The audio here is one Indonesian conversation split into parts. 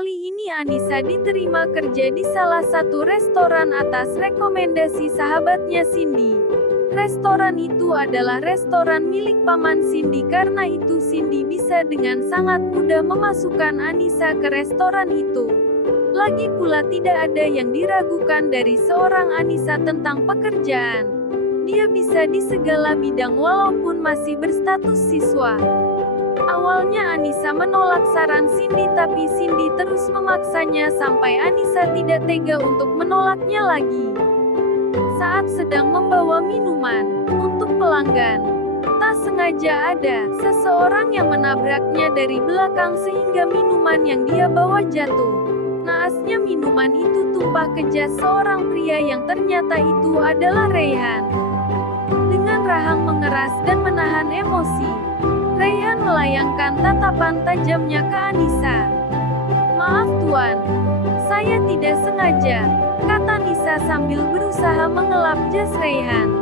Kali ini Anissa diterima kerja di salah satu restoran atas rekomendasi sahabatnya Cindy. Restoran itu adalah restoran milik paman Cindy, karena itu Cindy bisa dengan sangat mudah memasukkan Anissa ke restoran itu. Lagi pula tidak ada yang diragukan dari seorang Anissa tentang pekerjaan. Dia bisa di segala bidang walaupun masih berstatus siswa. Awalnya Anissa menolak saran Cindy, tapi Cindy terus memaksanya sampai Anissa tidak tega untuk menolaknya lagi. Saat sedang membawa minuman untuk pelanggan, tak sengaja ada seseorang yang menabraknya dari belakang sehingga minuman yang dia bawa jatuh. Naasnya minuman itu tumpah ke jas seorang pria yang ternyata itu adalah Rayhan. Dengan rahang mengeras dan menahan emosi, Rayhan melayangkan tatapan tajamnya ke Anissa. "Maaf tuan, saya tidak sengaja," kata Anissa sambil berusaha mengelap jas Rayhan.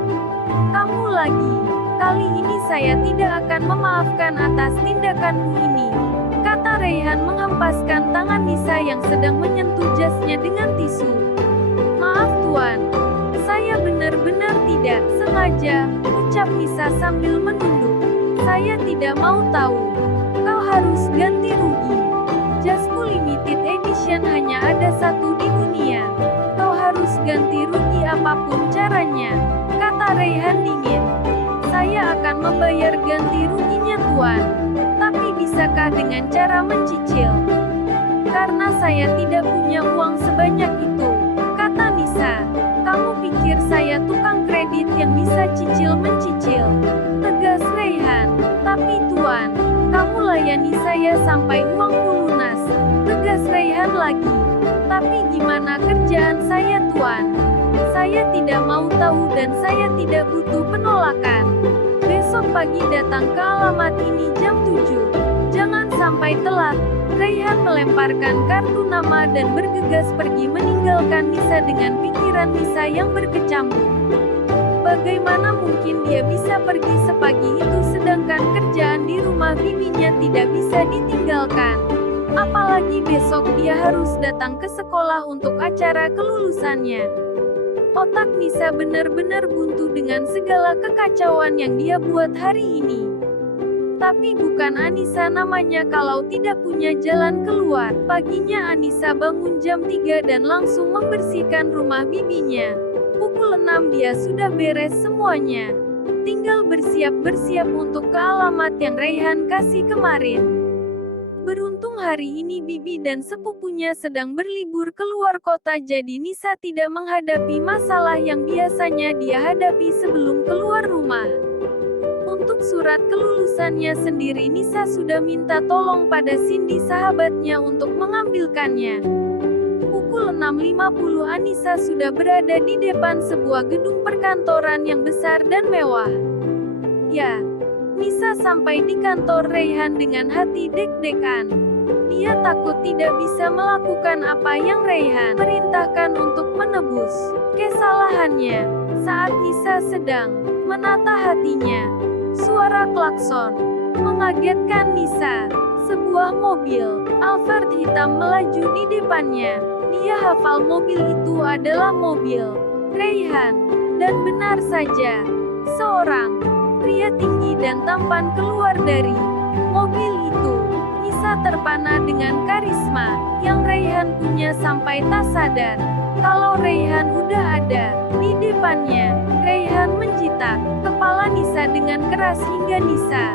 "Kamu lagi. Kali ini saya tidak akan memaafkan atas tindakanmu ini," kata Rayhan menghempaskan tangan Anissa yang sedang menyentuh jasnya dengan tisu. "Maaf tuan, saya benar-benar tidak sengaja," ucap Anissa sambil menunduk. "Saya tidak mau tahu. Kau harus ganti rugi. Jasku limited edition hanya ada satu di dunia. Kau harus ganti rugi apapun caranya," kata Rayhan dingin. "Saya akan membayar ganti ruginya tuan. Tapi bisakah dengan cara mencicil? Karena saya tidak punya uang sebanyak itu," kata Anissa. "Kamu pikir saya tukang kredit yang bisa cicil-mencicil?" tegas Rayhan. "Tapi tuan, kamu layani saya sampai uangku lunas," tegas Rayhan lagi. "Tapi gimana kerjaan saya tuan? Saya tidak mau tahu dan saya tidak butuh penolakan. Besok pagi datang ke alamat ini jam 7. Jangan sampai telat." Rayhan melemparkan kartu nama dan bergegas pergi meninggalkan Anissa dengan pikiran Anissa yang berkecamuk. Bagaimana mungkin dia bisa pergi sepagi itu sedangkan kerjaan di rumah bibinya tidak bisa ditinggalkan? Apalagi besok dia harus datang ke sekolah untuk acara kelulusannya. Otak Anissa benar-benar buntu dengan segala kekacauan yang dia buat hari ini. Tapi bukan Anissa namanya kalau tidak punya jalan keluar. Paginya Anissa bangun jam 3 dan langsung membersihkan rumah bibinya. Pukul 6 dia sudah beres semuanya. Tinggal bersiap-bersiap untuk ke alamat yang Rayhan kasih kemarin. Beruntung hari ini bibi dan sepupunya sedang berlibur keluar kota, jadi Anissa tidak menghadapi masalah yang biasanya dia hadapi sebelum keluar rumah. Untuk surat kelulusannya sendiri Anissa sudah minta tolong pada Cindy sahabatnya untuk mengambilkannya. Pukul 6.50 Anissa sudah berada di depan sebuah gedung perkantoran yang besar dan mewah. Ya, Anissa sampai di kantor Rayhan dengan hati deg-degan. Dia takut tidak bisa melakukan apa yang Rayhan perintahkan untuk menebus kesalahannya. Saat Anissa sedang menata hatinya, suara klakson mengagetkan Anissa. Sebuah mobil Alphard hitam melaju di depannya. Dia hafal mobil itu adalah mobil Rayhan. Dan benar saja, seorang pria tinggi dan tampan keluar dari mobil itu. Anissa terpana dengan karisma yang Rayhan punya sampai tak sadar kalau Rayhan udah ada di depannya. Rayhan menjitak kepala Anissa dengan keras hingga Anissa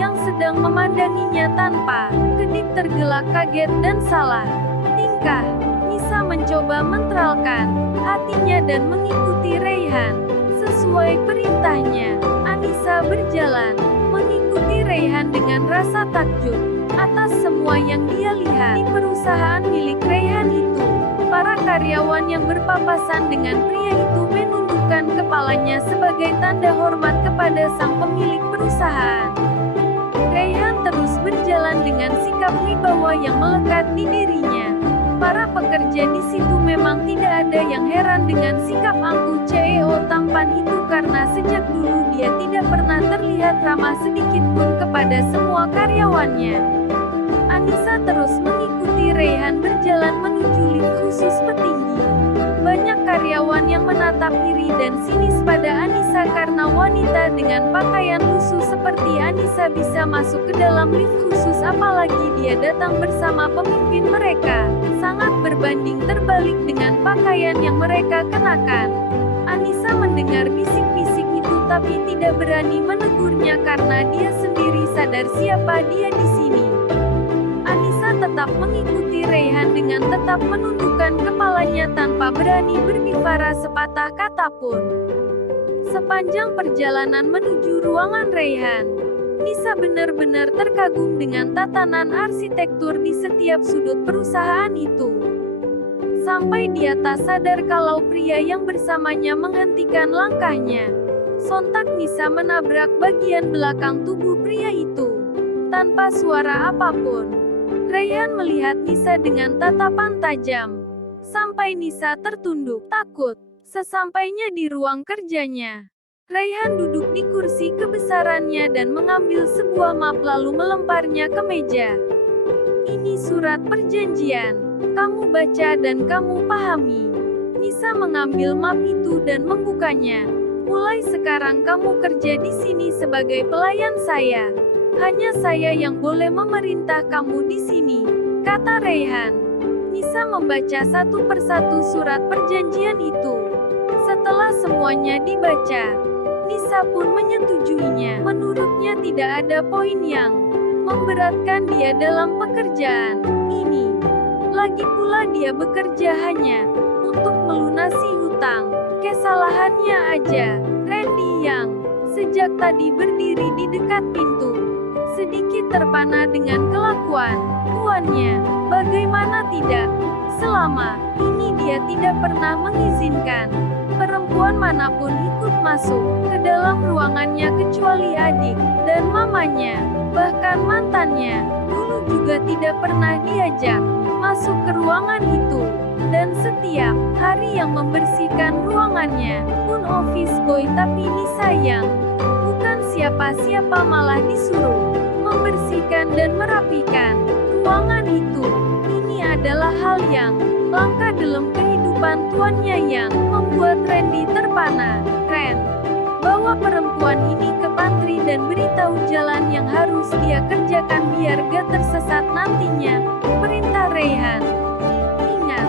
yang sedang memandanginya tanpa kedip tergelak kaget dan salah tingkah. Anissa mencoba menteralkan hatinya dan mengikuti Rayhan sesuai perintahnya. Anissa berjalan mengikuti Rayhan dengan rasa takjub atas semua yang dia lihat di perusahaan milik Rayhan itu. Para karyawan yang berpapasan dengan pria itu menundukkan kepalanya sebagai tanda hormat kepada sang pemilik perusahaan. Rayhan terus berjalan dengan sikap wibawa yang melekat di dirinya. Para pekerja di situ memang tidak ada yang heran dengan sikap angkuh CEO tampan itu, karena sejak dulu dia tidak pernah terlihat ramah sedikit pun kepada semua karyawannya. Anissa terus mengikuti mengikuti Raihan berjalan menuju lift khusus petinggi. Banyak karyawan yang menatap iri dan sinis pada Anissa karena wanita dengan pakaian khusus seperti Anissa bisa masuk ke dalam lift khusus, apalagi dia datang bersama pemimpin mereka. Sangat berbanding terbalik dengan pakaian yang mereka kenakan. Anissa mendengar bisik-bisik itu tapi tidak berani menegurnya karena dia sendiri sadar siapa dia di sini. Anissa tetap mengikuti Raihan dengan tetap menundukkan kepalanya tanpa berani berbicara sepatah kata pun. Sepanjang perjalanan menuju ruangan Raihan, Nisa benar-benar terkagum dengan tatanan arsitektur di setiap sudut perusahaan itu. Sampai dia tak sadar kalau pria yang bersamanya menghentikan langkahnya. Sontak Nisa menabrak bagian belakang tubuh pria itu. Tanpa suara apapun, Raihan melihat Nisa dengan tatapan tajam. Sampai Nisa tertunduk, takut. Sesampainya di ruang kerjanya, Raihan duduk di kursi kebesarannya dan mengambil sebuah map lalu melemparnya ke meja. Ini surat perjanjian. Kamu baca dan kamu pahami. Nisa mengambil map itu dan membukanya. Mulai sekarang kamu kerja di sini sebagai pelayan saya. Hanya saya yang boleh memerintah kamu di sini, kata Raihan. Nisa membaca satu persatu surat perjanjian itu. Setelah semuanya dibaca, Nisa pun menyetujuinya. Menurutnya tidak ada poin yang memberatkan dia dalam pekerjaan ini. Lagi pula dia bekerja hanya untuk melunasi hutang. Kesalahannya aja, Randy yang sejak tadi berdiri di dekat pintu, sedikit terpana dengan kelakuan tuannya. Bagaimana tidak? Selama ini dia tidak pernah mengizinkan perempuan manapun ikut masuk ke dalam ruangannya kecuali adik dan mamanya. Bahkan mantannya dulu juga tidak pernah diajak masuk ke ruangan itu. Dan setiap hari yang membersihkan ruangannya pun office boy, tapi Nisa yang bukan siapa-siapa malah disuruh membersihkan dan merapikan ruangan itu. Ini adalah hal yang langka dalam kehidupan tuannya yang membuat Randy terpana. Ren, bawa perempuan ini ke pantry dan beritahu jalan yang harus dia kerjakan biar gak tersesat nantinya, perintah Raihan. Ingat,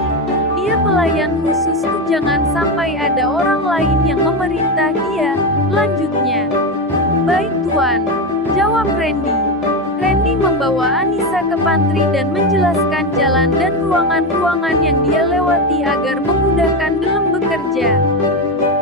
dia pelayan khususku, jangan sampai ada orang lain yang memerintah dia, lanjutnya. Baik tuan, jawab Randy. Randy membawa Anissa ke pantry dan menjelaskan jalan dan ruangan-ruangan yang dia lewati agar memudahkan dalam bekerja.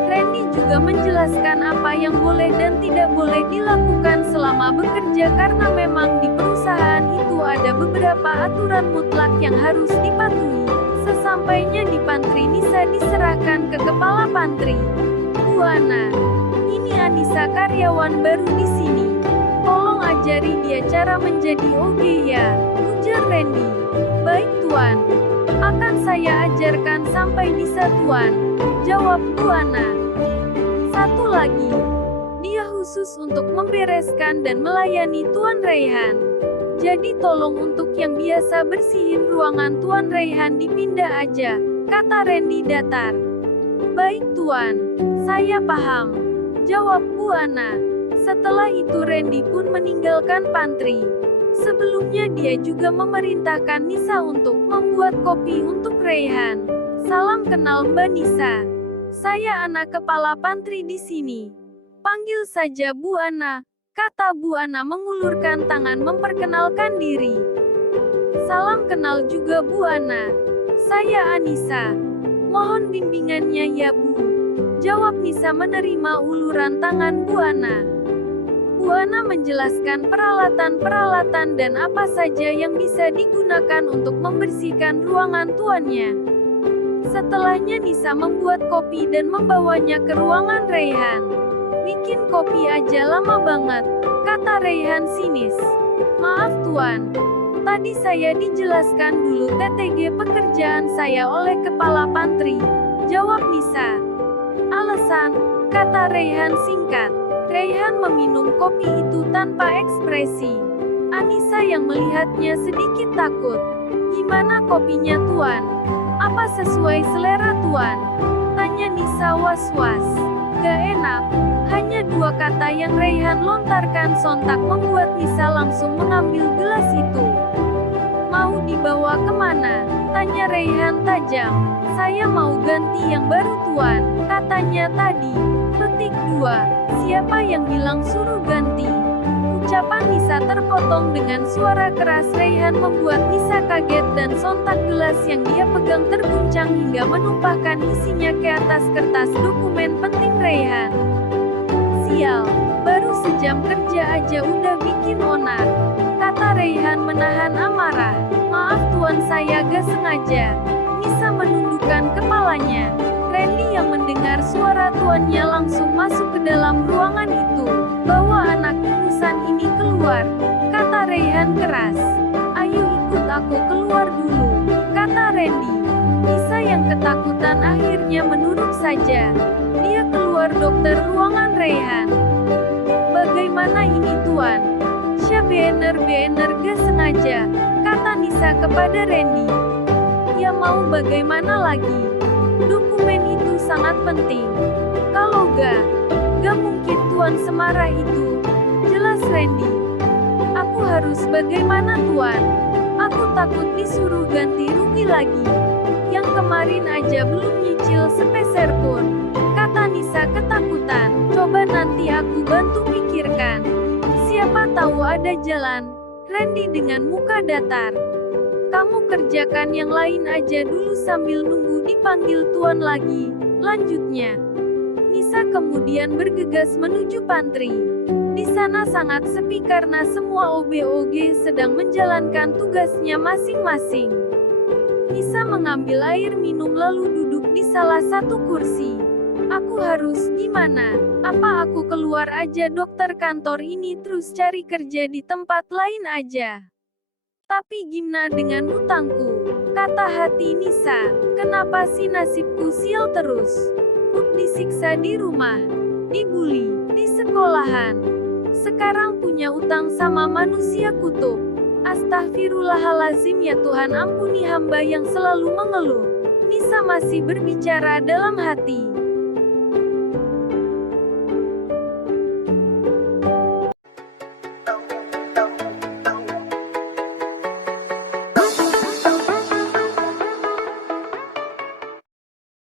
Randy juga menjelaskan apa yang boleh dan tidak boleh dilakukan selama bekerja karena memang di perusahaan itu ada beberapa aturan mutlak yang harus dipatuhi. Sesampainya di pantry, Nisa diserahkan ke kepala pantry. Bu Ana, ini Anissa karyawan baru di sini. Tolong ajari dia cara menjadi OG ya, ujar Randy. Baik tuan, akan saya ajarkan sampai bisa tuan, jawab Bu Ana. Satu lagi, dia khusus untuk membereskan dan melayani Tuan Raihan. Jadi tolong untuk yang biasa bersihin ruangan Tuan Raihan dipindah aja, kata Randy datar. Baik tuan, saya paham, jawab Bu Ana. Setelah itu Randy pun meninggalkan pantry. Sebelumnya dia juga memerintahkan Nisa untuk membuat kopi untuk Raihan. Salam kenal Mbak Nisa. Saya anak kepala pantry di sini. Panggil saja Bu Ana, kata Bu Ana mengulurkan tangan memperkenalkan diri. Salam kenal juga Bu Ana. Saya Anissa. Mohon bimbingannya ya Bu, jawab Nisa menerima uluran tangan Bu Ana. Bu Ana menjelaskan peralatan-peralatan dan apa saja yang bisa digunakan untuk membersihkan ruangan tuannya. Setelahnya Nisa membuat kopi dan membawanya ke ruangan Raihan. Bikin kopi aja lama banget, kata Raihan sinis. Maaf tuan, tadi saya dijelaskan dulu TTG pekerjaan saya oleh kepala pantry, jawab Nisa. Alasan, kata Raihan singkat. Raihan meminum kopi itu tanpa ekspresi. Anissa yang melihatnya sedikit takut. Gimana kopinya Tuan? Apa sesuai selera Tuan? Tanya Nisa was-was. Gak enak. Hanya dua kata yang Raihan lontarkan sontak membuat Nisa langsung mengambil gelas itu. Mau dibawa kemana? Tanya Raihan tajam. Saya mau ganti yang baru Tuan, katanya tadi. Petik 2. Siapa yang bilang suruh ganti? Ucapan Nisa terpotong dengan suara keras Raihan membuat Nisa kaget dan sontak gelas yang dia pegang terguncang hingga menumpahkan isinya ke atas kertas dokumen penting Raihan. Sial, baru sejam kerja aja udah bikin onar, kata Raihan menahan amarah. Maaf Tuan, saya gak sengaja. Nisa menundukkan kepalanya. Randy yang mendengar suara tuannya langsung masuk ke dalam ruangan itu. Bawa anak ingusan ini keluar, kata Raihan keras. Ayo ikut aku keluar dulu, kata Randy. Nisa yang ketakutan akhirnya menurut saja. Dia keluar dokter ruangan Raihan. Bagaimana ini Tuan? Bener gak sengaja, kata Nisa kepada Randy. Ya mau bagaimana lagi? Dokumen itu sangat penting. Kalau gak mungkin Tuan semarah itu. Jelas Randy. Aku harus bagaimana Tuan? Aku takut disuruh ganti rugi lagi. Yang kemarin aja belum nyicil sepeser pun, kata Nisa ketakutan. Coba nanti aku bantu pikirkan. Siapa tahu ada jalan. Randy dengan muka datar. Kamu kerjakan yang lain aja dulu sambil nunggu dipanggil Tuan lagi, lanjutnya. Nisa kemudian bergegas menuju pantry. Di sana sangat sepi karena semua OB/OG sedang menjalankan tugasnya masing-masing. Nisa mengambil air minum lalu duduk di salah satu kursi. Aku harus gimana? Apa aku keluar aja dokter kantor ini terus cari kerja di tempat lain aja? Tapi gimana dengan utangku? Kata hati Nisa. Kenapa sih nasibku sial terus? Disiksa di rumah, dibully, di sekolahan. Sekarang punya utang sama manusia kutub. Astagfirullahalazim, ya Tuhan, ampuni hamba yang selalu mengeluh. Nisa masih berbicara dalam hati.